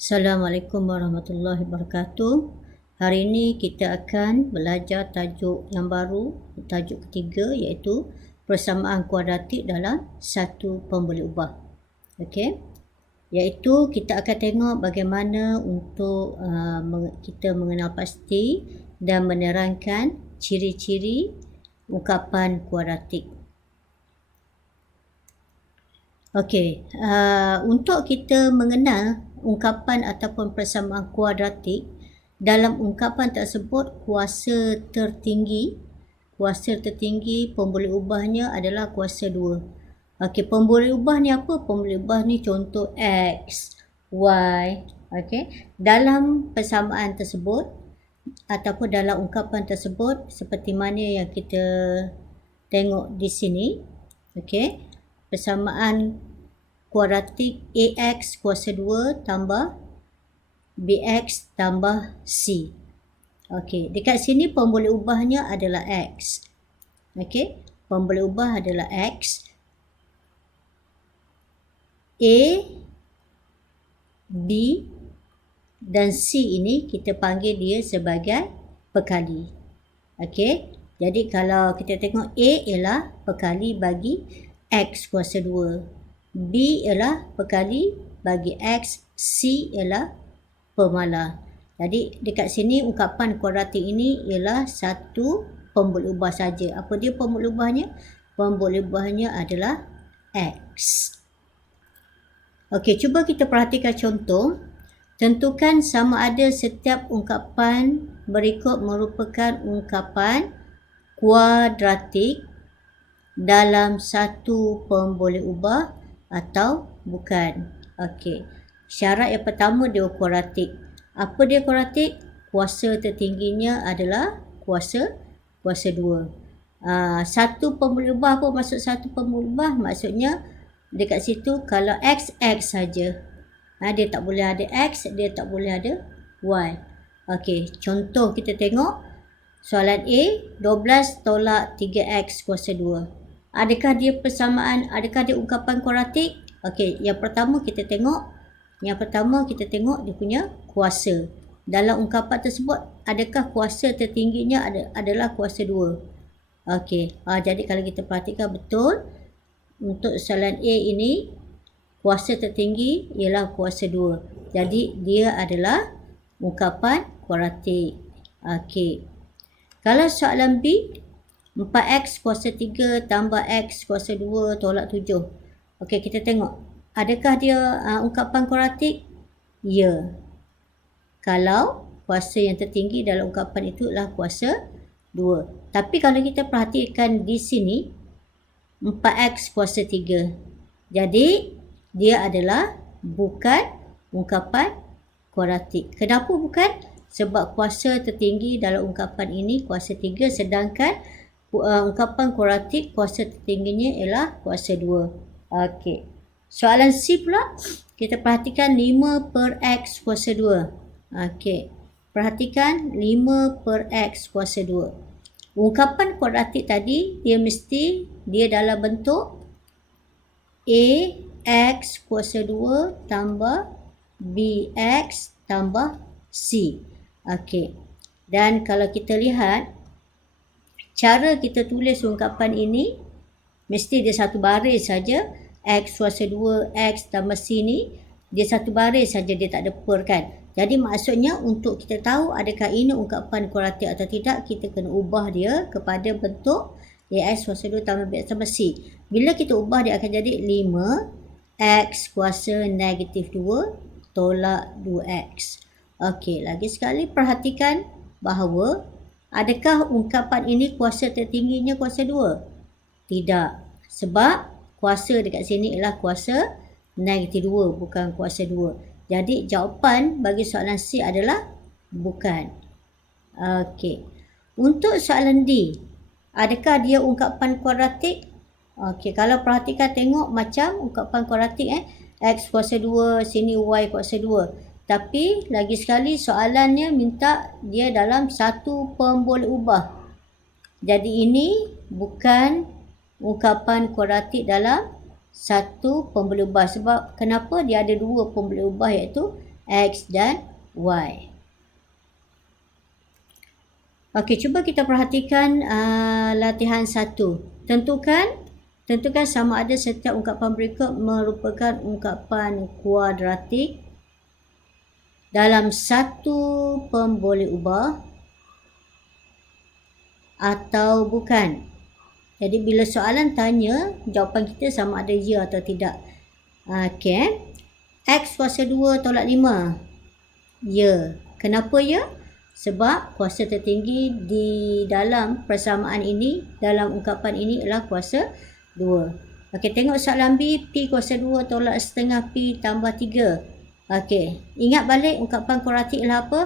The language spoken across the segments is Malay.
Assalamualaikum warahmatullahi wabarakatuh. Hari ini kita akan belajar tajuk yang baru, tajuk ketiga, iaitu persamaan kuadratik dalam satu pemboleh ubah. Okey. Iaitu kita akan tengok bagaimana untuk kita mengenal pasti dan menerangkan ciri-ciri ungkapan kuadratik. Okey, untuk kita mengenal ungkapan ataupun persamaan kuadratik, dalam ungkapan tersebut kuasa tertinggi pemboleh ubahnya adalah kuasa 2. Okey, pemboleh ubah ni apa? Pemboleh ubah ni contoh X, Y. Okey, dalam persamaan tersebut ataupun dalam ungkapan tersebut seperti mana yang kita tengok di sini. Okey, persamaan kuadratik AX kuasa 2 tambah BX tambah C. Okey, dekat sini pemboleh ubahnya adalah X. Okey, pemboleh ubah adalah X. A, B dan C ini kita panggil dia sebagai perkali. Okey, jadi kalau kita tengok A ialah perkali bagi X kuasa 2. B ialah perkali bagi X, C ialah pemalar. Jadi dekat sini ungkapan kuadratik ini ialah satu pemboleh ubah saja. Apa dia pemboleh ubahnya? Pemboleh ubahnya adalah X. Okey, cuba kita perhatikan contoh. Tentukan sama ada setiap ungkapan berikut merupakan ungkapan kuadratik dalam satu pemboleh ubah atau bukan. Okey, syarat yang pertama dia kuadratik. Apa dia kuadratik? Kuasa tertingginya adalah kuasa 2. Satu pemboleh ubah, apa maksud satu pemboleh ubah? Maksudnya dekat situ kalau X saja. Dia tak boleh ada X, dia tak boleh ada Y. Okey, contoh kita tengok soalan A, 12 tolak 3X kuasa 2. Adakah dia persamaan, adakah dia ungkapan kuadratik? Okey, yang pertama kita tengok dia punya kuasa. Dalam ungkapan tersebut, adakah kuasa tertingginya adalah kuasa 2? Okey, jadi kalau kita perhatikan betul, untuk soalan A ini, kuasa tertinggi ialah kuasa 2. Jadi, dia adalah ungkapan kuadratik. Okey. Kalau soalan B, 4X kuasa 3 tambah X kuasa 2 tolak 7. Okey, kita tengok. Adakah dia ungkapan kuadratik? Ya. Kalau kuasa yang tertinggi dalam ungkapan itu adalah kuasa 2. Tapi kalau kita perhatikan di sini, 4X kuasa 3. Jadi, dia adalah bukan ungkapan kuadratik. Kenapa bukan? Sebab kuasa tertinggi dalam ungkapan ini kuasa 3, sedangkan ungkapan kuadratik kuasa tertingginya ialah kuasa 2. Okey. Soalan C pula, kita perhatikan 5 per X kuasa 2. Okey. Perhatikan 5 per X kuasa 2. Ungkapan kuadratik tadi, dia dalam bentuk A X kuasa 2 tambah BX tambah C. Okey. Dan kalau kita lihat, cara kita tulis ungkapan ini, mesti dia satu baris saja. X kuasa 2, X tambah C ni, dia satu baris saja, dia tak ada per kan. Jadi maksudnya untuk kita tahu adakah ini ungkapan kuadratik atau tidak, kita kena ubah dia kepada bentuk AX kuasa 2 tambah BX tambah C. Bila kita ubah, dia akan jadi 5 X kuasa negatif 2 tolak 2X. Okey, lagi sekali perhatikan bahawa adakah ungkapan ini kuasa tertingginya kuasa 2? Tidak. Sebab kuasa dekat sini ialah kuasa negatif 2, bukan kuasa 2. Jadi jawapan bagi soalan C adalah bukan. Okey. Untuk soalan D, adakah dia ungkapan kuadratik? Okey, kalau perhatikan tengok macam ungkapan kuadratik X kuasa 2, sini Y kuasa 2. Tapi lagi sekali soalannya minta dia dalam satu pemboleh ubah. Jadi ini bukan ungkapan kuadratik dalam satu pemboleh ubah. Sebab kenapa? Dia ada dua pemboleh ubah, iaitu X dan Y. Okey, cuba kita perhatikan latihan 1. Tentukan sama ada setiap ungkapan berikut merupakan ungkapan kuadratik dalam satu pemboleh ubah atau bukan. Jadi bila soalan tanya, jawapan kita sama ada ya atau tidak. Okey. X kuasa 2 tolak 5. Ya. Kenapa ya? Sebab kuasa tertinggi di dalam persamaan ini, dalam ungkapan ini ialah kuasa 2. Okey, tengok soalan B. P kuasa 2 tolak setengah P tambah 3. Okey, ingat balik ungkapan kuadratik ialah apa?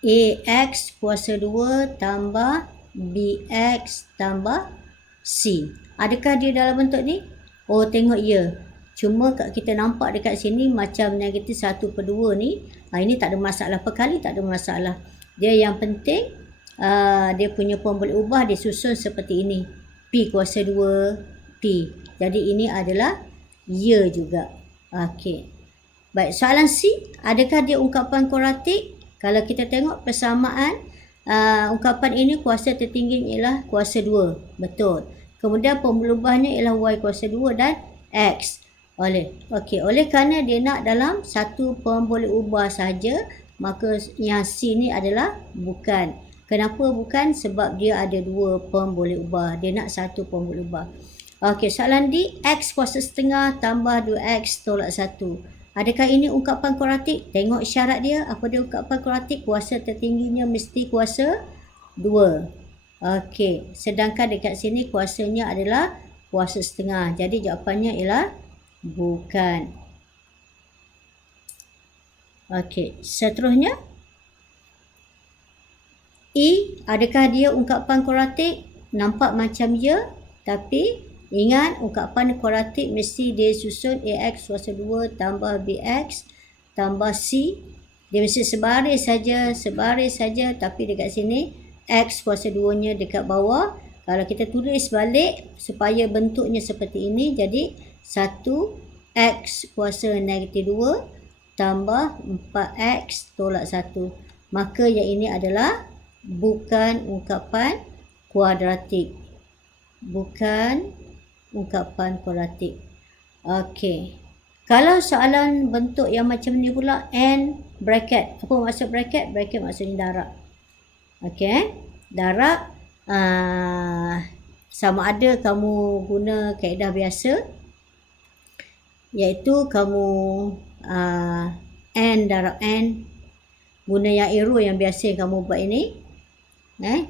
AX kuasa 2 tambah BX tambah C. Adakah dia dalam bentuk ni? Oh, tengok ya. Cuma kita nampak dekat sini macam negatif 1/2 ni. Ini tak ada masalah. Perkali tak ada masalah. Dia yang penting dia punya pemboleh ubah dia susun seperti ini. P kuasa 2 P. Jadi ini adalah ya juga. Okey. Baik, soalan C. Adakah dia ungkapan kuadratik? Kalau kita tengok persamaan ungkapan ini kuasa tertingginya ialah kuasa 2. Betul. Kemudian pemboleh ubahnya ialah Y kuasa 2 dan X. Oleh kerana dia nak dalam satu pemboleh ubah saja, maka yang C ni adalah bukan. Kenapa bukan? Sebab dia ada 2 pemboleh ubah. Dia nak satu pemboleh ubah. Okey, soalan D. X kuasa setengah tambah 2X tolak 1. Adakah ini ungkapan kuadratik? Tengok syarat dia. Apa dia ungkapan kuadratik? Kuasa tertingginya mesti kuasa 2. Okey, sedangkan dekat sini kuasanya adalah kuasa setengah. Jadi jawapannya ialah bukan. Okey, seterusnya E. Adakah dia ungkapan kuadratik? Nampak macam ya, tapi ingat ungkapan kuadratik mesti dia susun AX kuasa 2 tambah BX tambah C. Dia mesti sebaris saja, tapi dekat sini X kuasa 2-nya dekat bawah. Kalau kita tulis balik supaya bentuknya seperti ini, jadi 1X kuasa negatif 2 tambah 4X tolak 1. Maka yang ini adalah bukan ungkapan kuadratik. Bukan ungkapan kuadratik. Okey. Kalau soalan bentuk yang macam ni pula, N bracket. Apa maksud bracket? Bracket maksudnya darab. Okey. Darab sama ada kamu guna kaedah biasa, iaitu kamu N darab N, guna yang arrow yang biasa yang kamu buat ini.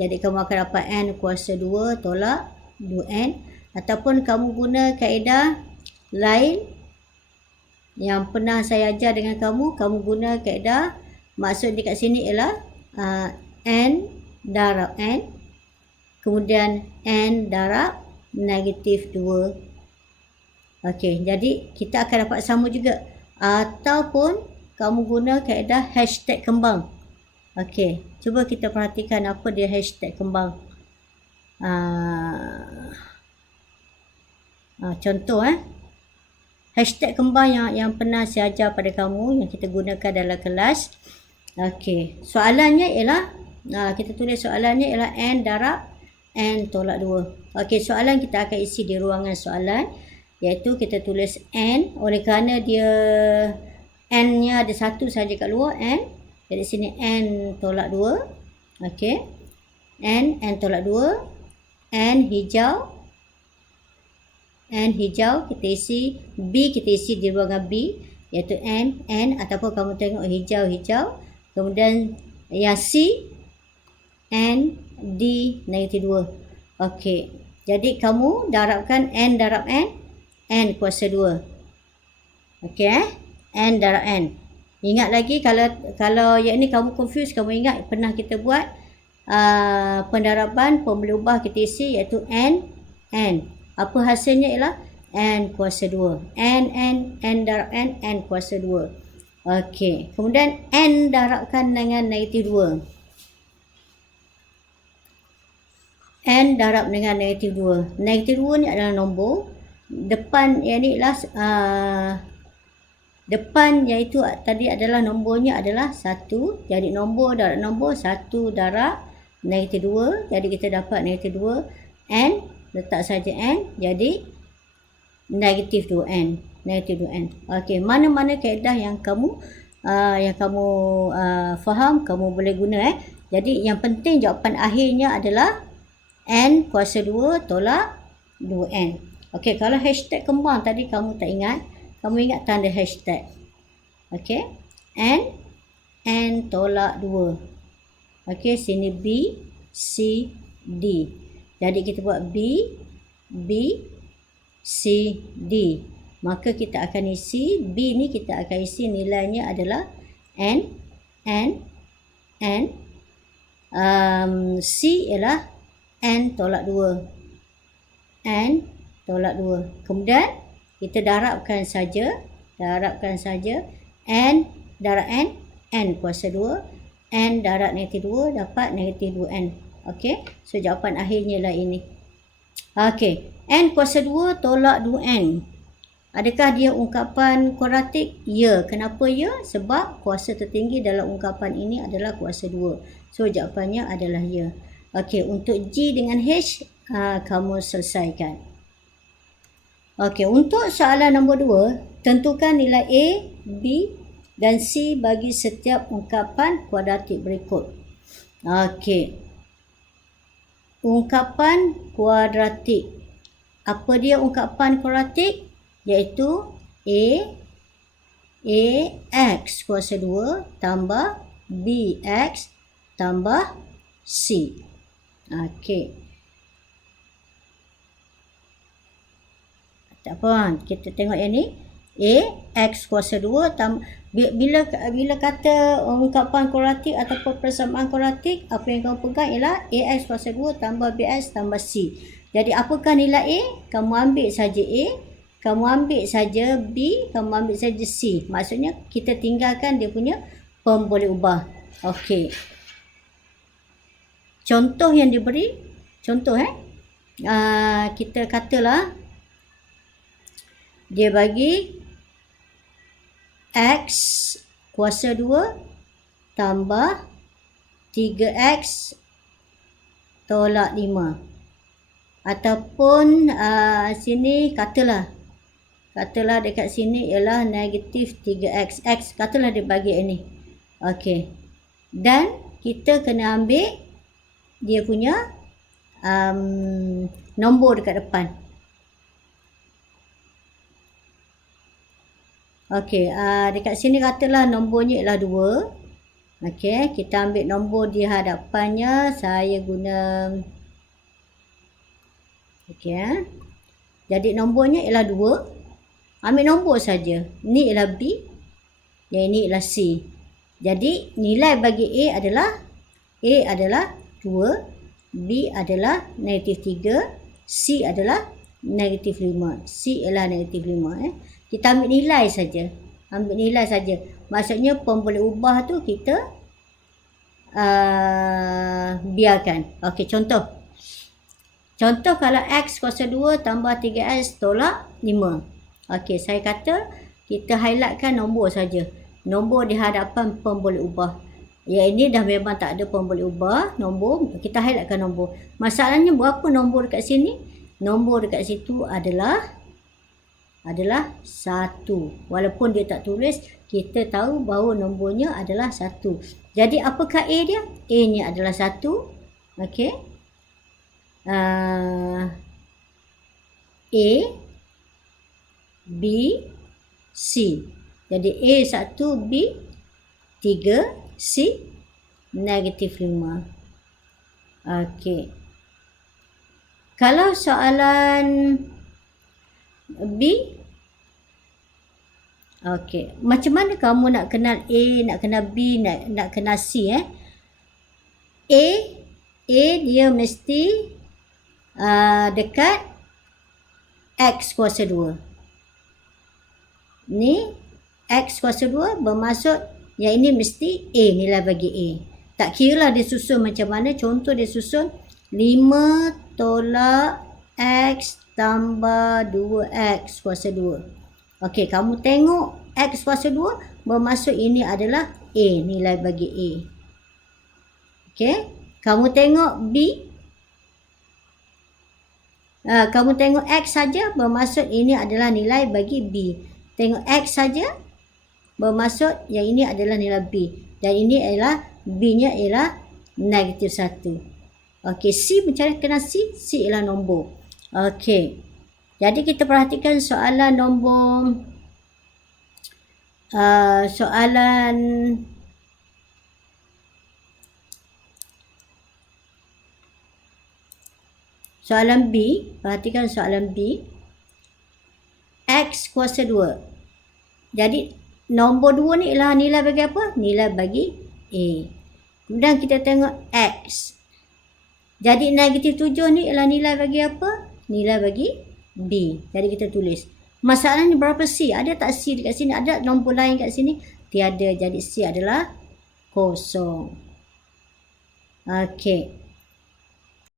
Jadi kamu akan dapat N kuasa 2 tolak 2N. Ataupun kamu guna kaedah lain yang pernah saya ajar dengan kamu guna kaedah, maksud dekat sini ialah N darab N, kemudian N darab negatif 2. Okey, jadi kita akan dapat sama juga. Ataupun kamu guna kaedah hashtag kembang. Okey, cuba kita perhatikan apa dia hashtag kembang. Contoh hashtag kembang yang pernah saya ajar pada kamu, yang kita gunakan dalam kelas. Okey, soalannya ialah kita tulis soalannya ialah N darab N tolak 2. Okey, soalan kita akan isi di ruangan soalan, iaitu kita tulis N. Oleh kerana dia N-nya ada satu saja kat luar, N. Jadi sini N tolak 2. Okey, N tolak 2. N hijau kita isi, B kita isi di ruangan B, iaitu N ataupun kamu tengok hijau. Kemudian yang C N D negatif 2. Okey, jadi kamu darabkan N darab N kuasa 2. Okey, N darab N. Ingat lagi, kalau yang ni kamu confuse, kamu ingat pernah kita buat pendaraban pemboleh ubah kita isi, iaitu N. Apa hasilnya ialah N kuasa 2. N darab N kuasa 2. Okey, kemudian N darabkan dengan negatif 2. N darab dengan negatif 2. Negatif 2 ni adalah nombor. depan yang ni lah depan iaitu tadi adalah nombornya adalah 1. Jadi nombor darab nombor 1 darab negatif 2. Jadi kita dapat negatif 2. N, letak saja N. Jadi negatif 2N. Negatif 2N. Okey, mana-mana kaedah yang kamu faham, kamu boleh guna. Jadi yang penting jawapan akhirnya adalah N kuasa 2 tolak 2N. Okey, kalau hashtag kembang tadi kamu tak ingat, kamu ingat tanda hashtag. Okey. N tolak 2. Okey, sini B, C, D. Jadi kita buat B, C, D. Maka kita akan isi, B ni kita akan isi nilainya adalah N. C ialah N tolak 2. N tolak 2. Kemudian kita darabkan saja. N darab N kuasa 2. N darab negatif 2 dapat negatif 2N. Okey. So jawapan akhirnya lah ini. Okey. N kuasa 2 tolak 2N. Adakah dia ungkapan kuadratik? Ya. Kenapa ya? Sebab kuasa tertinggi dalam ungkapan ini adalah kuasa 2. So jawapannya adalah ya. Okey. Untuk G dengan H, kamu selesaikan. Okey, untuk soalan nombor 2, tentukan nilai A, B dan C bagi setiap ungkapan kuadratik berikut. Okey. Ungkapan kuadratik. Apa dia ungkapan kuadratik? Iaitu X kuasa 2 tambah BX tambah C. Okey. Tak apa, kita tengok yang ni. X kuasa 2 bila kata ungkapan kuadratik ataupun persamaan kuadratik, apa yang kamu pegang ialah AX kuasa 2 tambah BX tambah C. Jadi apakah nilai A? Kamu ambil saja A, kamu ambil saja B, kamu ambil saja C. Maksudnya kita tinggalkan dia punya pemboleh ubah. Okey. Contoh yang diberi, kita katalah dia bagi X kuasa 2 tambah 3X tolak 5. Ataupun sini katalah dekat sini ialah negatif 3X. X katalah dia bagi ini. Okey. Dan kita kena ambil dia punya nombor dekat depan. Okey, dekat sini katalah nombornya ialah 2. Okey, kita ambil nombor di hadapannya. Saya guna okey. Jadi nombornya ialah 2. Ambil nombor saja. Ni ialah B, yang ini ialah C. Jadi nilai bagi A adalah 2, B adalah negatif 3, C adalah negatif 5. C ialah negatif 5. Kita ambil nilai saja. Maksudnya pemboleh ubah tu kita biarkan. Okey, contoh. Contoh kalau X kuasa 2 tambah 3X tolak 5. Okey, saya kata kita highlightkan nombor saja. Nombor di hadapan pemboleh ubah. Yang ini dah memang tak ada pemboleh ubah. Nombor, kita highlightkan nombor. Masalahnya berapa nombor dekat sini? Nombor dekat situ adalah 1. Walaupun dia tak tulis, kita tahu bahawa nombornya adalah 1. Jadi apakah A dia? A-nya adalah 1. Okey. A, B, C. Jadi A 1, B 3, C negatif 5. Okey. Kalau soalan B, okey, macam mana kamu nak kenal A, nak kenal B, nak kenal C? A dia mesti dekat X kuasa 2. Ni X kuasa 2 bermaksud yang ini mesti A, nilai bagi A. Tak kira lah dia susun macam mana. Contoh dia susun 5 tolak X tambah 2X kuasa 2. Okey, kamu tengok X kuasa 2 bermaksud ini adalah A, nilai bagi A. Okey, kamu tengok B. Kamu tengok X saja bermaksud ini adalah nilai bagi B. Tengok X saja bermaksud yang ini adalah nilai B. Dan ini adalah B-nya ialah -1. Okey, C mencari kena C. C ialah nombor. Okey. Jadi kita perhatikan soalan nombor soalan B. Perhatikan soalan B. X kuasa 2. Jadi nombor 2 ni ialah nilai bagi apa? Nilai bagi A. Kemudian kita tengok X. Jadi -7 ni ialah nilai bagi apa? Nilai bagi B. Jadi kita tulis. Masalahnya berapa C? Ada tak C dekat sini? Ada nombor lain kat sini? Tiada. Jadi C adalah 0. Okey.